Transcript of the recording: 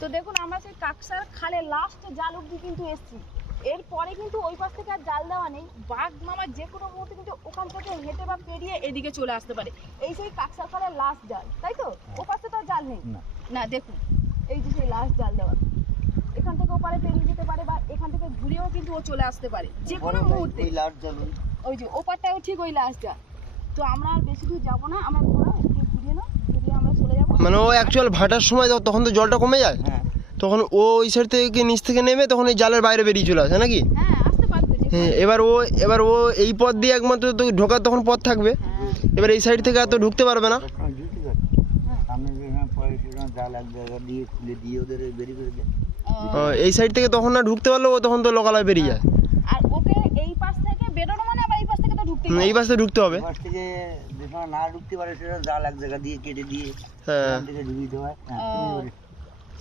তো দেখুন আমরা সেই কাকসার খালে লাস্ট জাল অবধি কিন্তু এসছি। এরপরে কিন্তু ওই পাশ থেকে আর জাল দেওয়া নেই। বাঘ মামা যে কোনো মুহূর্তে কিন্তু ওখান থেকে হেঁটে বা পেরিয়ে এদিকে চলে আসতে পারে। এই সেই কাকসার খালের লাস্ট জাল, তাই তো? ও পাশে তো আর জাল নেই না। দেখুন এই যে সেই লাস্ট জাল দেওয়া, এখান থেকে ওপারে পেরিয়ে যেতে পারে বা এখান থেকে ঘুরেও কিন্তু ও চলে আসতে পারে যে কোনো মুহূর্তে। ওই যে ওপারটাও ঠিক ওই লাস্ট জাল। তো আমরা আর বেশি দূর যাবো না, আমরা ঘুরিয়ে না, ঘুরিয়ে আমরা চলে যাবো। মানে ও অ্যাকচুয়াল ভাটার সময় তখন তো জলটা কমে যায়, তখন ও ওই সাইড থেকে নিচ থেকে নেমে তখন এই জালের বাইরে বেরিয়ে চলে আসে নাকি? হ্যাঁ আসতে পারবে। হ্যাঁ, এবার ও এই পথ দিয়ে একমাত্র তো ঢোকার তখন পথ থাকবে। এবার এই সাইড থেকে এত ঢুকতে পারবে না। এই সাইড থেকে তখন না ঢুকতে পারলে ও তখন তো লোকালয় বেরিয়ে যায়। আর ওকে এই পাশ থেকে বেরোনো মানে আবার এই পাশ থেকে তো ঢুকতে হবে। এই পাশে ঢুকতে হবে। পাশ থেকে যেখানে না ঢুকতে পারে সেটা জাল এক জায়গা দিয়ে কেটে দিয়ে হ্যাঁ ঢুকিয়ে দেওয়া হয়।